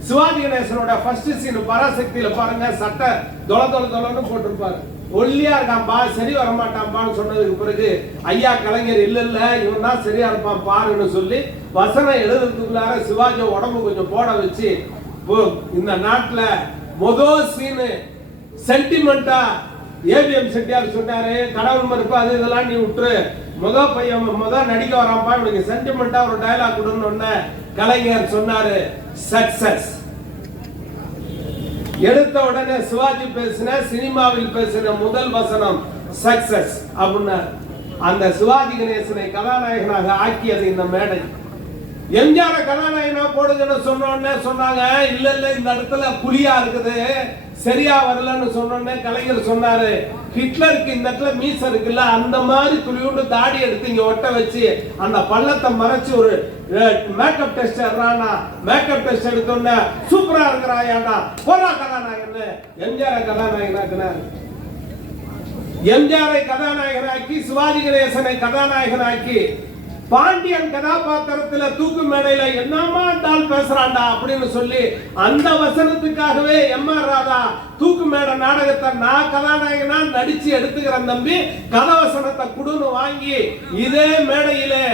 சிவாஜி கணேசனோட ஃபர்ஸ்ட் சீன் பராசக்தியில பாருங்க, சட்டை தொலை தொலைன்னு போட்டிருப்பாரு. ஒல்லியா இருக்கான்பா, சரி வரமாட்டான்பான்னு சொன்னதுக்கு பிறகு ஐயா கலைஞர் இல்ல இவன் தான் சரியா இருப்பான் பாருன்னு சொல்லி வசனம் எழுதுறதுக்குள்ளார சிவாஜி உடம்பு கொஞ்சம் போட வச்சு இந்த நாட்டுல முதல் சீனு சென்டிமெண்டா ஏவிஎம் செட்டியார் சொன்னாரு, கடவுள் மறுப்பு அது இதெல்லாம் நீ விட்டுரு, பையன் நடிக்க வரான்ப்பா, இவனுக்கு சென்டிமெண்டா ஒரு டயலாக் கொடுன்னு கலைஞர் சொன்னாரு சக்சஸ். எடுத்த உடனே சிவாஜி பேசின சினிமாவில் பேசின முதல் வசனம் சக்சஸ் அப்படின்னா அந்த சிவாஜி கணேசனை கதாநாயகனாக ஆக்கியது இந்த மேடை. எம்ஜிஆர் கதாநாயகனா போடுங்கன்னு சொன்ன சொன்னாங்க, இல்ல இந்த இடத்துல புலியா இருக்குது சரியா வரலன்னு சொன்னோன்னே கலைஞர் சொன்னாரு, ஹிட்லருக்கு இந்த இடத்துல மீச இருக்குல்ல அந்த மாதிரி துளியோண்டு தாடி எடுத்து இங்க ஒட்ட வச்சு அந்த பள்ளத்தை மறைச்சு ஒரு மேக்கப் டெஸ்ட் எடுறானா, மேக்கப் டெஸ்ட் எடுத்தோன்னே சூப்பரா இருக்கிறாயாண்டா போரா கதாநாயகன் எம்ஜிஆர் கதாநாயகனாக்குனார். எம்ஜிஆரை கதாநாயகனாக்கி சிவாஜி கணேசனை கதாநாயகனாக்கி பாண்டியன் கதாபாத்திரத்துல தூக்கு மேடையில என்னமா டால் பேசுறான்டா அப்படின்னு சொல்லி அந்த வசனத்துக்காகவே எம்.ஆர். ராதா தூக்கு மேடை நாடகத்தை நான் கதாநாயகனா நடிச்சு எடுத்துக்கிறேன் தம்பி, கதவசனத்தை குடுன்னு வாங்கி இதே மேடையிலே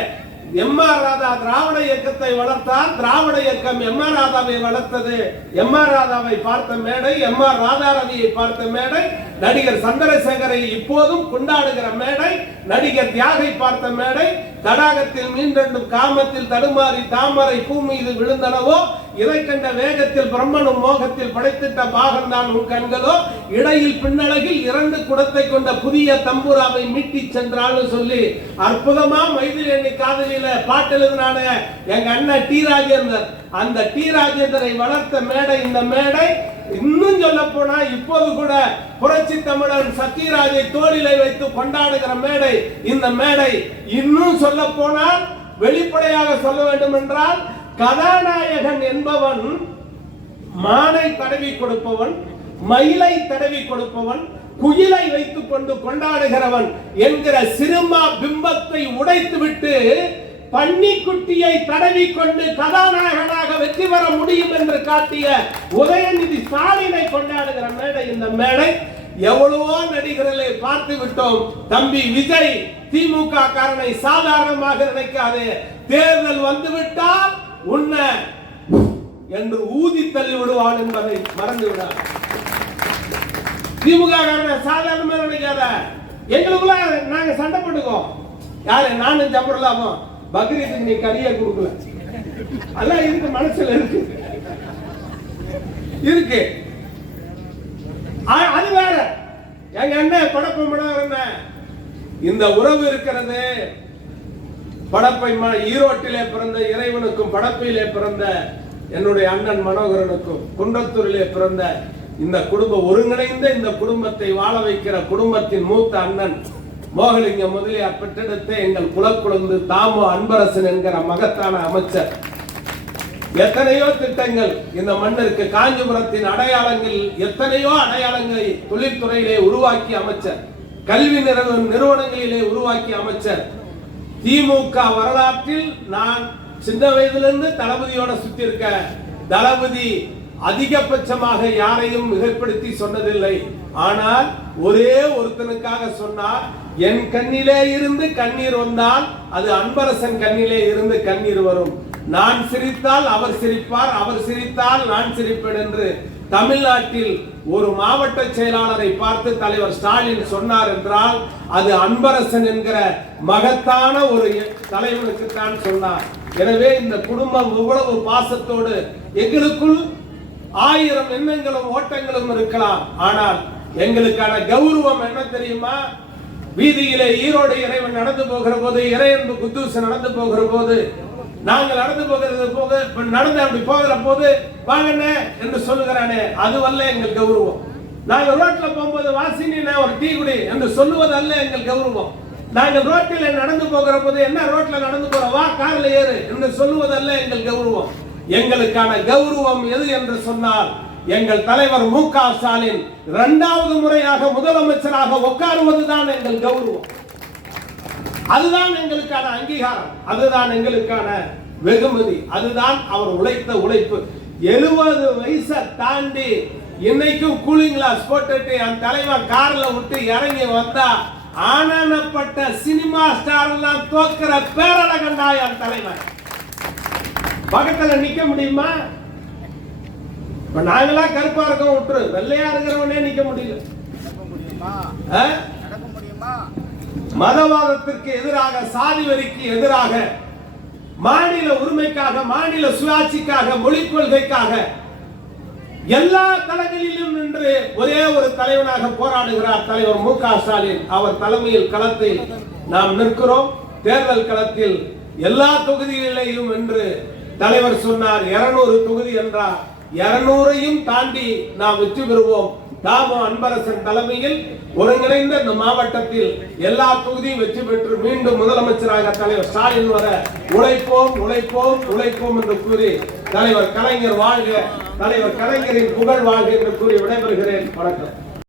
எம்.ஆர். ராதா திராவிட இயக்கத்தை வளர்த்தார், திராவிட இயக்கம் எம்.ஆர். ராதாவை வளர்த்தது. எம்.ஆர். ராதாவை பார்த்த மேடை, எம்.ஆர். ராதாரவியை பார்த்த மேடை, நடிகர் சந்திரசேகரை இப்போதும் கொண்டாடுகிற மேடை, நடிகர் தியாகை பார்த்த மேடை, தடாகத்தில் மீண்டெண்டும் காமத்தில் தடுமாறி தாமரை பூ மீது விழுந்தனவோ, இதை கண்ட வேகத்தில் பிரம்மனும் மோகத்தில் படைத்திட்ட பாகம்தான் உன் கண்களோ, இடையில் பின்னழகில் 2 குடத்தை கொண்ட புதிய தம்புராவை மீட்டி சென்றான்னு சொல்லி அற்புதமா மைதிலி எண்ணி காதலியில பாட்டு எழுதினான எங்க அண்ணன் டி ராஜேந்தர், அந்த டி ராஜேந்தரை வளர்த்த மேடை இந்த மேடை. இன்னும் சொல்ல போனா இப்போது கூட புரட்சி தமிழன் சத்யராஜை தோளிலை வைத்து கொண்டாடுகிற மேடை இந்த மேடை. இன்னும் சொல்ல போனால் வெளிப்படையாக சொல்ல வேண்டும் என்றால் கதாநாயகன் என்பவன் மானை தடவி கொடுப்பவன், மயிலை தடவி கொடுப்பவன், குயிலை வைத்துக் கொண்டு கொண்டாடுகிறவன் என்கிற சினிமா பிம்பத்தை உடைத்துவிட்டு பன்னிக்குட்டியை தடவி கொண்டு கதாநாயகனாக வெற்றி பெற முடியும் என்று காட்டிய உதயநிதி ஸ்டாலினை கொண்டாடுகிற மேடை இந்த மேடை. எவ்வளவோ நடிகர்களை பார்த்து விட்டோம். தம்பி விஜய் திமுக காரனை சாதாரணமாக நினைக்காதே, தேர்தல் வந்துவிட்டால் உன்னை என்று ஊதி தள்ளி விடுவான் என்பதை மறந்து விடார். திமுக காரனை சாதாரணமாக நினைக்காத, எங்களுக்குள்ள நாங்க சண்டை போட்டுக்கோம். யாரு நானும் ஜபர்லாமும் பக்ரீத்துக்கு நீ கறியை கொடுக்கல, அதெல்லாம் இருக்கு மனசுல இருக்கு இருக்கு. அது வேற. எங்க அண்ணன் படப்பை இந்த உறவு இருக்கிறது. படப்பை ஈரோட்டிலே பிறந்த இறைவனுக்கும் படப்பையிலே பிறந்த என்னுடைய அண்ணன் மனோகரனுக்கும் குன்றத்தூரிலே பிறந்த இந்த குடும்பம் ஒருங்கிணைந்த இந்த குடும்பத்தை வாழ வைக்கிற குடும்பத்தின் மூத்த அண்ணன் மோகலிங்கம் முதலியார் பெற்றெடுத்த எங்கள் குலக்குழந்து தாமோ அன்பரசன் என்கிற மகத்தான அமைச்சர். எத்தனையோ திட்டங்கள் இந்த மண்ணிற்கு, காஞ்சிபுரத்தின் அடையாளங்கள் எத்தனையோ அடையாளங்களை தொழில்துறையிலே உருவாக்கிய அமைச்சர், கல்வி நிறுவனங்களிலே உருவாக்கிய அமைச்சர். திமுக வரலாற்றில் நான் சின்ன வயதிலிருந்து தளபதியோட சுத்தி இருக்க, தளபதி அதிகபட்சமாக யாரையும் மிகைப்படுத்தி சொன்னதில்லை. ஆனால் ஒரே ஒருத்தனுக்காக சொன்னார், என் கண்ணிலே இருந்து கண்ணீர் வந்தால் அது அன்பரசன் கண்ணிலே இருந்து கண்ணீர் வரும். நான் சிரித்தால் அவர் சிரிப்பார், அவர் சிரித்தால் நான் சிரிப்பேன் என்று தமிழ்நாட்டில் ஒரு மாவட்ட செயலாளரை பார்த்து தலைவர் ஸ்டாலின் சொன்னார் என்றால் அது அன்பரசன் என்கிற மகத்தான ஒரு தலைவனுக்கு தான் சொன்னார். எனவே இந்த குடும்பம் இவ்வளவு பாசத்தோடு, எங்களுக்குள் 1000 எண்ணங்களும் ஓட்டங்களும் இருக்கலாம், ஆனால் எங்களுக்கான கௌரவம் என்ன தெரியுமா? வீதியிலே ஈரோடு இறைவன் நடந்து போகிற போது, இறையன்பு குத்தூஸ் நடந்து போகிற போது, நாங்கள் நடந்து நடந்து அப்படி போகிற போது வாங்கண்ணே என்று சொல்லுகிறானே, அதுவல்ல எங்கள் கௌரவம். நாங்கள் ரோட்ல போகும்போது வாசினி ஒரு டீ குடி என்று சொல்லுவதல்ல எங்கள் கௌரவம். நாங்கள் ரோட்டில் நடந்து போகிற போது என்ன ரோட்ல நடந்து போற, வா கார்ல ஏறு என்று சொல்லுவதல்ல எங்கள் கௌரவம். எங்களுக்கான கௌரவம் எது என்று சொன்னால், எங்கள் தலைவர் மு.க. ஸ்டாலின் 2வது முறையாக முதலமைச்சராக உட்காருவதுதான் எங்கள் கௌரவம். அதுதான் எங்களுக்கான அங்கீகாரம், அதுதான் எங்களுக்கான வெகுமதி, அதுதான் அவர் உழைத்த உழைப்பு. 70 வயசை தாண்டி இன்னைக்கும் கூலிங் கிளாஸ் போட்டுட்டு என் தலைவன் கார்ல விட்டு இறங்கி வந்தா ஆனப்பட்ட சினிமா ஸ்டார் எல்லாம் தோக்கிற பேரழகண்டா என் தலைவன். பக்கத்துல நிக்க முடியுமா? இப்ப நாங்களாம் கருப்பா இருக்கோம் விட்டுரு, வெள்ளையா இருக்கிறவனே நிக்க முடியல. மதவாதத்திற்கு எதிராக, சாதி வரிக்கு எதிராக, மாநில உரிமைக்காக, மாநில சுயாட்சிக்காக, மொழிக் கொள்கைக்காக எல்லா தளங்களிலும் நின்று ஒரே ஒரு தலைவனாக போராடுகிறார் தலைவர் மு.க. ஸ்டாலின். அவர் தலைமையில் களத்தில் நாம் நிற்கிறோம். தேர்தல் களத்தில் எல்லா தொகுதிகளிலேயும் என்று தலைவர் சொன்னார். 200 தொகுதி என்றார். 200ஐயும் தாண்டி நாம் வெற்றி பெறுவோம். தாமோ அன்பரசன் தலைமையில் ஒருங்கிணைந்த இந்த மாவட்டத்தில் எல்லா தொகுதியும் வெற்றி பெற்று மீண்டும் முதலமைச்சராக தலைவர் ஸ்டாலின் வர உழைப்போம் உழைப்போம் உழைப்போம் என்று கூறி தலைவர் கலைஞர் வாழ்க, தலைவர் கலைஞரின் புகழ் வாழ்க என்று கூறி விடைபெறுகிறேன். வணக்கம்.